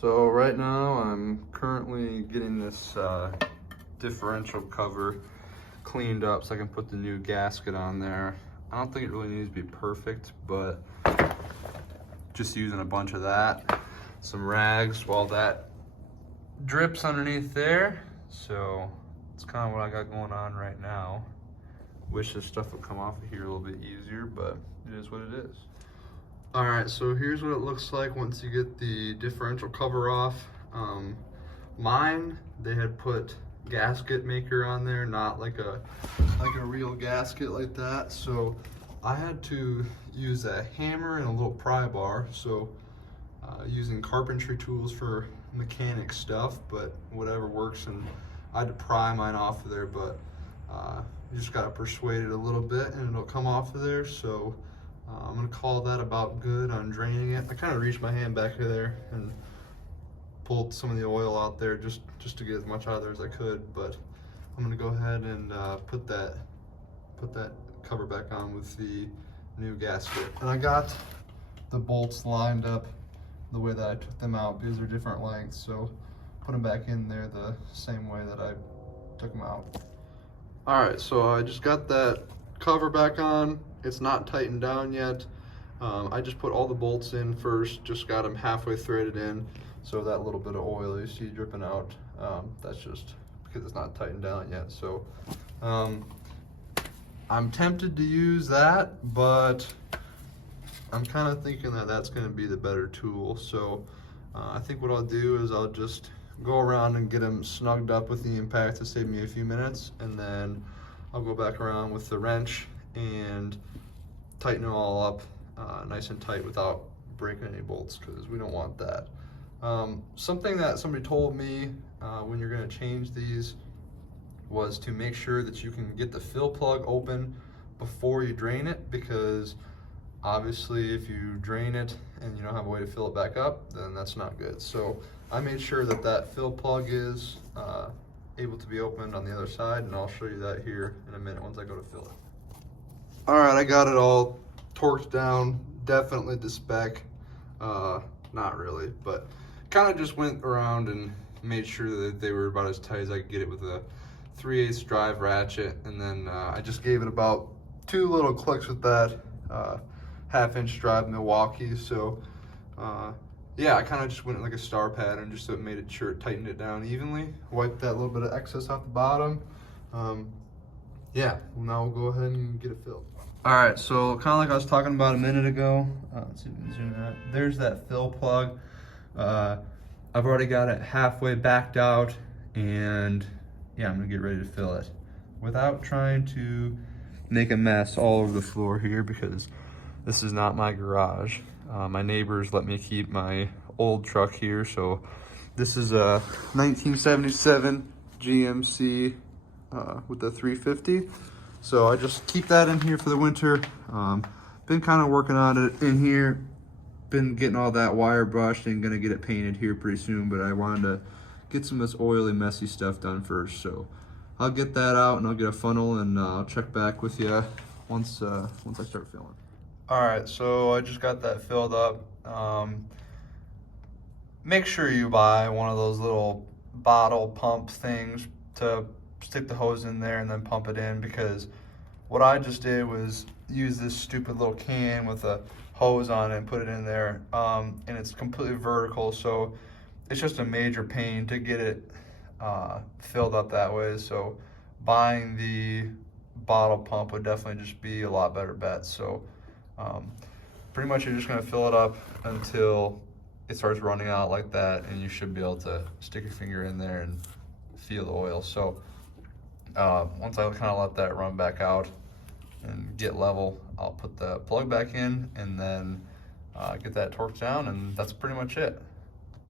So right now I'm currently getting this differential cover cleaned up so I can put the new gasket on there. I don't think it really needs to be perfect, but just using a bunch of that, some rags while that drips underneath there. So it's kind of what I got going on right now. Wish this stuff would come off of here a little bit easier, but it is what it is. All right, so here's what it looks like once you get the differential cover off. Mine, they had put gasket maker on there, not like a real gasket like that. So I had to use a hammer and a little pry bar. So using carpentry tools for mechanic stuff, but whatever works. And I had to pry mine off of there, but you just gotta persuade it a little bit and it'll come off of there. So I'm gonna call that about good on draining it. I kind of reached my hand back there and pulled some of the oil out there just to get as much out of there as I could. But I'm gonna go ahead and put that cover back on with the new gasket. And I got the bolts lined up the way that I took them out because they're different lengths. So put them back in there the same way that I took them out. All right, so I just got that cover back on. It's not tightened down yet. I just put all the bolts in first, just got them halfway threaded in. So that little bit of oil you see dripping out, that's just because it's not tightened down yet. So I'm tempted to use that, but I'm kind of thinking that that's going to be the better tool. So I think what I'll do is I'll just go around and get them snugged up with the impact to save me a few minutes, and then I'll go back around with the wrench and tighten it all up nice and tight without breaking any bolts, because we don't want that. Something that somebody told me when you're going to change these was to make sure that you can get the fill plug open before you drain it, because obviously if you drain it and you don't have a way to fill it back up, then that's not good. So I made sure that that fill plug is able to be opened on the other side, and I'll show you that here in a minute once I go to fill it. All right, I got it all torqued down, definitely the spec. Not really, but kind of just went around and made sure that they were about as tight as I could get it with a 3/8 drive ratchet, and then I just gave it about 2 little clicks with that 1/2-inch drive Milwaukee. So yeah, I kind of just went like a star pattern just so it made it sure it tightened it down evenly. Wiped that little bit of excess off the bottom. Yeah, well, now we'll go ahead and get it filled. All right, so kind of like I was talking about a minute ago, let's see if we can zoom out. There's that fill plug. I've already got it halfway backed out, and yeah, I'm gonna get ready to fill it without trying to make a mess all over the floor here, because this is not my garage. My neighbors let me keep my old truck here. So this is a 1977 GMC with the 350. So I just keep that in here for the winter. Been kind of working on it in here. Been getting all that wire brushed and gonna get it painted here pretty soon, but I wanted to get some of this oily, messy stuff done first. So I'll get that out and I'll get a funnel, and I'll check back with you once I start filling. All right, so I just got that filled up. Make sure you buy one of those little bottle pump things to stick the hose in there and then pump it in, because what I just did was use this stupid little can with a hose on it and put it in there, and it's completely vertical, so it's just a major pain to get it filled up that way. So buying the bottle pump would definitely just be a lot better bet. So pretty much you're just going to fill it up until it starts running out like that, and you should be able to stick your finger in there and feel the oil. So once I kind of let that run back out and get level, I'll put the plug back in and then get that torqued down, and that's pretty much it.